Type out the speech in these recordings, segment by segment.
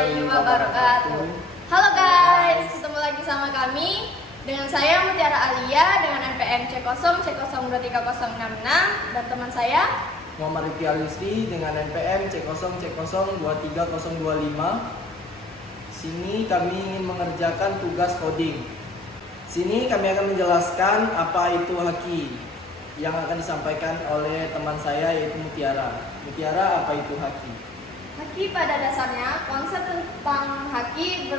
warahmatullahi wabarakatuh. Halo guys, ketemu lagi sama kami dengan saya Mutiara Alia dengan NPM C0C02306 dan teman saya Muhammad Rifki Alusri dengan NPM C0C02305. Sini kami ingin mengerjakan tugas coding. Sini kami akan menjelaskan apa itu haki yang akan disampaikan oleh teman saya yaitu Mutiara. Mutiara, apa itu haki? Haki pada dasarnya konsep tentang haki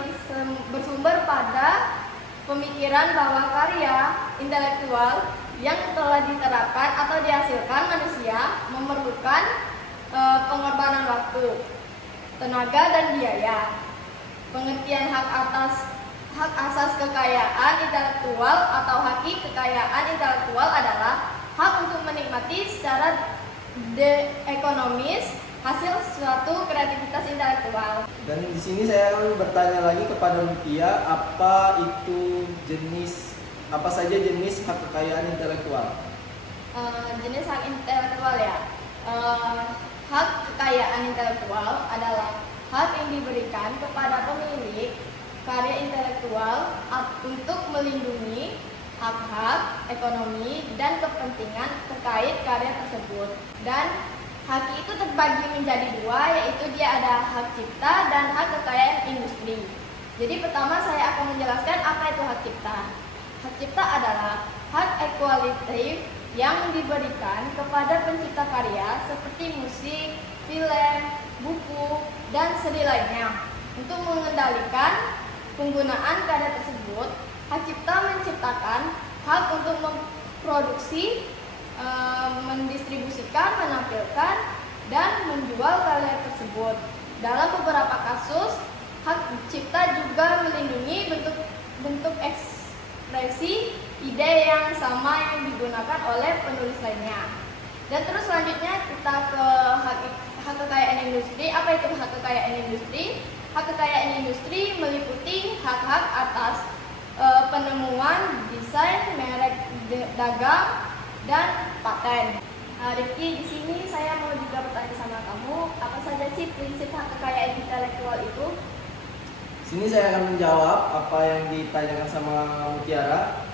bersumber pada pemikiran bahwa karya intelektual yang telah diterapkan atau dihasilkan manusia memerlukan pengorbanan waktu, tenaga dan biaya. Pengertian hak asas kekayaan intelektual atau haki kekayaan intelektual adalah hak untuk menikmati secara ekonomis hasil suatu kreativitas intelektual. Dan di sini saya akan bertanya lagi kepada Mutia, apa saja jenis hak kekayaan intelektual? Jenis hak intelektual ya. Hak kekayaan intelektual adalah hak yang diberikan kepada pemilik karya intelektual untuk melindungi hak-hak ekonomi dan kepentingan terkait karya tersebut. Dan haki itu terbagi menjadi dua, yaitu dia ada hak cipta dan hak kekayaan industri. Jadi pertama saya akan menjelaskan apa itu hak cipta. Hak cipta adalah hak ekualitatif yang diberikan kepada pencipta karya seperti musik, film, buku, dan seni lainnya. Untuk mengendalikan penggunaan karya tersebut, hak cipta menciptakan hak untuk memproduksi, mendistribusikan, menampilkan, dan menjual karya tersebut. Dalam beberapa kasus, hak cipta juga melindungi bentuk ekspresi ide yang sama yang digunakan oleh penulis lainnya. Dan terus selanjutnya kita ke hak kekayaan industri. Apa itu hak kekayaan industri? Hak kekayaan industri meliputi hak-hak atas penemuan, desain, merek dagang, dan paten. Rifki, di sini saya mau juga bertanya sama kamu, apa saja sih prinsip hak kekayaan intelektual itu? Sini saya akan menjawab apa yang ditanyakan sama Mutiara.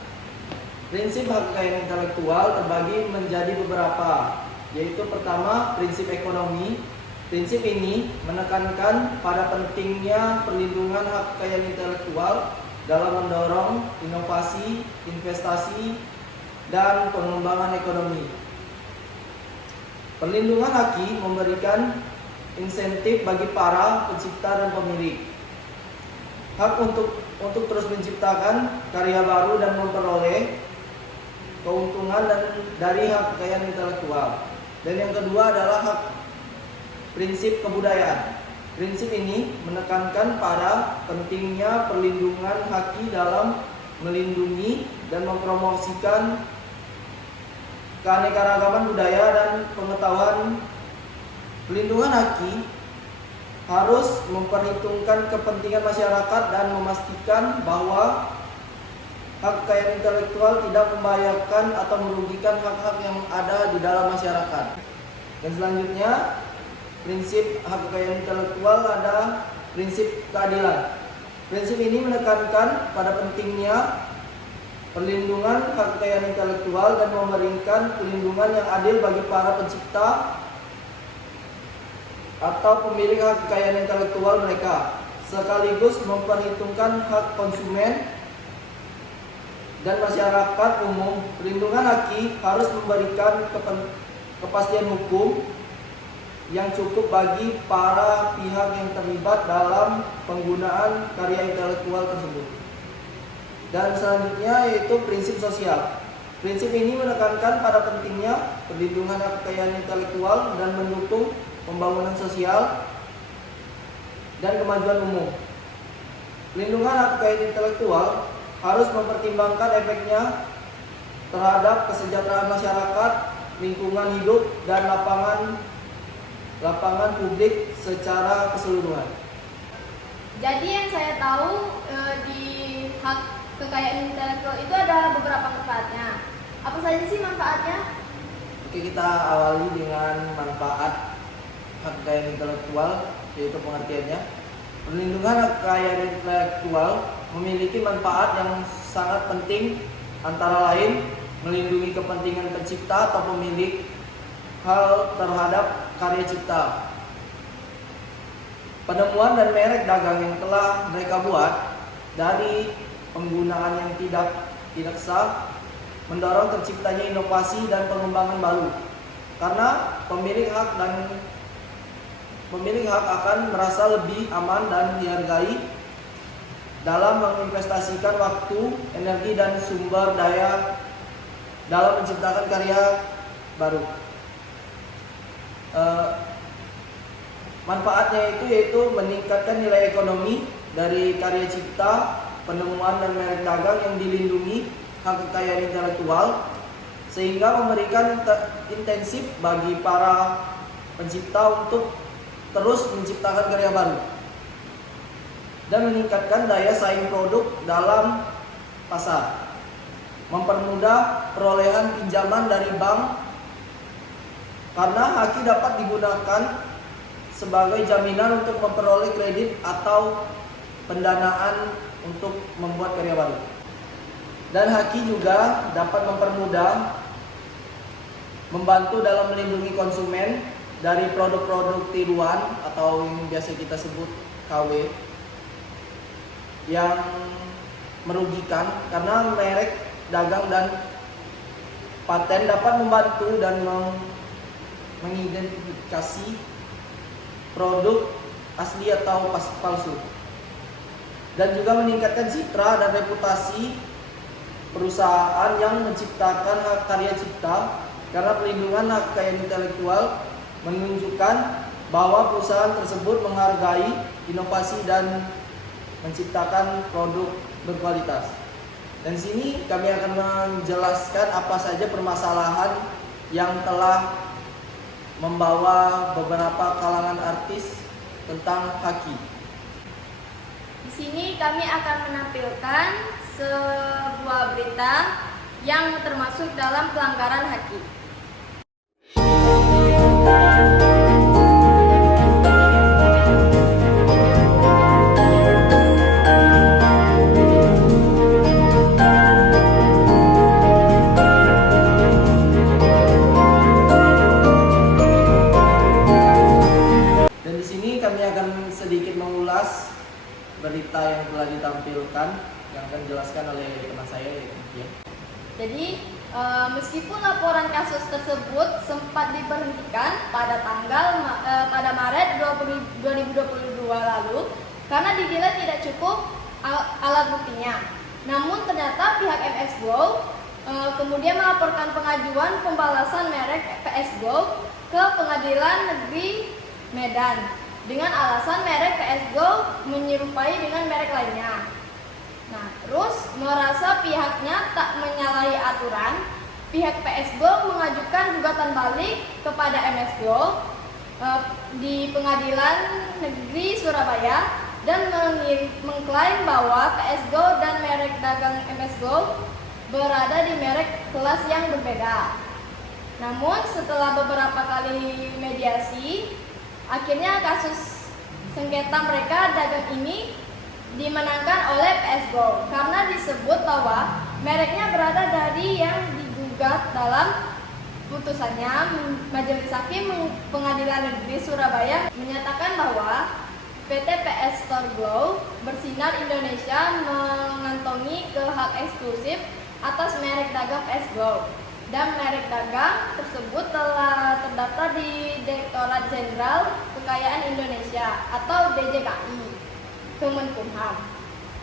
Prinsip hak kekayaan intelektual terbagi menjadi beberapa, yaitu pertama, prinsip ekonomi. Prinsip ini menekankan pada pentingnya perlindungan hak kekayaan intelektual dalam mendorong inovasi, investasi, dan pengembangan ekonomi. Perlindungan haki memberikan insentif bagi para pencipta dan pemilik. Hak untuk terus menciptakan karya baru dan memperoleh keuntungan dari hak kekayaan intelektual. Dan yang kedua adalah hak prinsip kebudayaan. Prinsip ini menekankan pada pentingnya perlindungan haki dalam melindungi dan mempromosikan keanekaragaman budaya dan pengetahuan. Pelindungan haki harus memperhitungkan kepentingan masyarakat dan memastikan bahwa hak kekayaan intelektual tidak membahayakan atau merugikan hak-hak yang ada di dalam masyarakat. Dan selanjutnya, prinsip hak kekayaan intelektual ada prinsip keadilan. Prinsip ini menekankan pada pentingnya perlindungan hak kekayaan intelektual dan memberikan perlindungan yang adil bagi para pencipta atau pemilik hak kekayaan intelektual mereka, sekaligus memperhitungkan hak konsumen dan masyarakat umum. Perlindungan haki harus memberikan kepastian hukum yang cukup bagi para pihak yang terlibat dalam penggunaan karya intelektual tersebut. Dan selanjutnya yaitu prinsip sosial. Prinsip ini menekankan pada pentingnya perlindungan hak kekayaan intelektual dan mendukung pembangunan sosial dan kemajuan umum. Perlindungan hak kekayaan intelektual harus mempertimbangkan efeknya terhadap kesejahteraan masyarakat, lingkungan hidup, dan lapangan publik secara keseluruhan. Jadi yang saya tahu di hak kekayaan intelektual itu ada beberapa manfaatnya. Apa saja sih manfaatnya? Oke, kita awali dengan manfaat hak kekayaan intelektual, yaitu pengertiannya. Perlindungan hak kekayaan intelektual memiliki manfaat yang sangat penting, antara lain melindungi kepentingan pencipta atau pemilik hal terhadap karya cipta. Penemuan dan merek dagang yang telah mereka buat dari penggunaan yang tidak sah mendorong terciptanya inovasi dan pengembangan baru. Karena pemilik hak akan merasa lebih aman dan dihargai dalam menginvestasikan waktu, energi, dan sumber daya dalam menciptakan karya baru. Manfaatnya yaitu meningkatkan nilai ekonomi dari karya cipta, penemuan dan merek dagang yang dilindungi hak kekayaan intelektual, sehingga memberikan intensif bagi para pencipta untuk terus menciptakan karya baru dan meningkatkan daya saing produk dalam pasar, mempermudah perolehan pinjaman dari bank karena haki dapat digunakan sebagai jaminan untuk memperoleh kredit atau pendanaan untuk membuat karya baru. Dan haki juga dapat mempermudah membantu dalam melindungi konsumen dari produk-produk tiruan atau yang biasa kita sebut KW yang merugikan, karena merek dagang dan paten dapat membantu dan mengidentifikasi produk asli atau palsu, dan juga meningkatkan citra dan reputasi perusahaan yang menciptakan hak karya cipta, karena perlindungan hak kekayaan intelektual menunjukkan bahwa perusahaan tersebut menghargai inovasi dan menciptakan produk berkualitas. Dan di sini kami akan menjelaskan apa saja permasalahan yang telah membawa beberapa kalangan artis tentang haki. Di sini kami akan menampilkan sebuah berita yang termasuk dalam pelanggaran haki. Dan di sini kami akan sedikit mengulas berita yang telah ditampilkan yang akan dijelaskan oleh teman saya, ya. Jadi, meskipun laporan kasus tersebut sempat diberhentikan pada Maret 2022 lalu karena dinilai tidak cukup alat buktinya. Namun ternyata pihak MS Glow kemudian melaporkan pengajuan pembalasan merek PS Glow ke Pengadilan Negeri Medan dengan alasan merek PS Glow menyerupai dengan merek lainnya. Nah, terus merasa pihaknya tak menyalahi aturan, pihak PS Glow mengajukan gugatan balik kepada MS Glow di Pengadilan Negeri Surabaya dan mengklaim bahwa PS Glow dan merek dagang MS Glow berada di merek kelas yang berbeda. Namun setelah beberapa kali mediasi, akhirnya kasus sengketa mereka dagang ini dimenangkan oleh PS Glow karena disebut bahwa mereknya berada dari yang digugat. Dalam putusannya, Majelis Hakim Pengadilan Negeri Surabaya menyatakan bahwa PT PS Store Glow Bersinar Indonesia mengantongi hak eksklusif atas merek dagang PS Glow, dan merek dagang tersebut telah terdaftar di Direktorat Jenderal Kekayaan Indonesia atau DJKI Kemenkumham.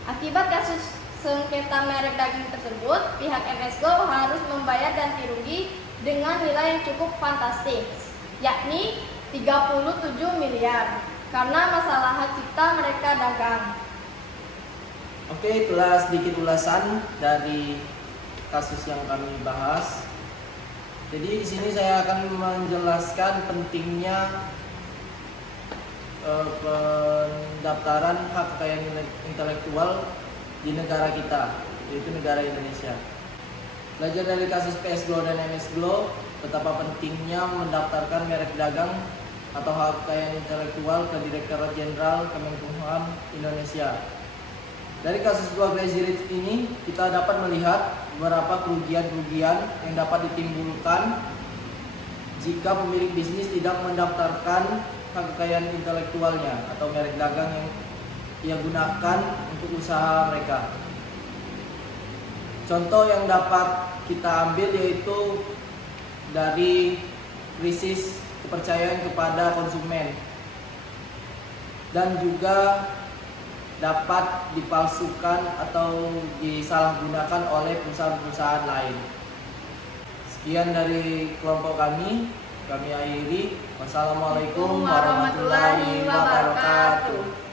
Akibat kasus sengketa merek daging tersebut, pihak MS Glow harus membayar ganti rugi dengan nilai yang cukup fantastis, yakni 37 miliar karena masalah hak cipta mereka dagang. Oke, itulah sedikit ulasan dari kasus yang kami bahas. Jadi di sini saya akan menjelaskan pentingnya pendaftaran hak kekayaan intelektual di negara kita, yaitu negara Indonesia. Belajar dari kasus PS Glow dan MS Glow, betapa pentingnya mendaftarkan merek dagang atau hak kekayaan intelektual ke Direktorat Jenderal Kemenkumham Indonesia. Dari kasus dua Crazy Rich ini, kita dapat melihat beberapa kerugian-kerugian yang dapat ditimbulkan jika pemilik bisnis tidak mendaftarkan hak kekayaan intelektualnya atau merek dagang yang ia gunakan untuk usaha mereka. Contoh yang dapat kita ambil yaitu dari krisis kepercayaan kepada konsumen dan juga dapat dipalsukan atau disalahgunakan oleh perusahaan-perusahaan lain. Sekian dari kelompok kami akhiri. Wassalamualaikum warahmatullahi wabarakatuh.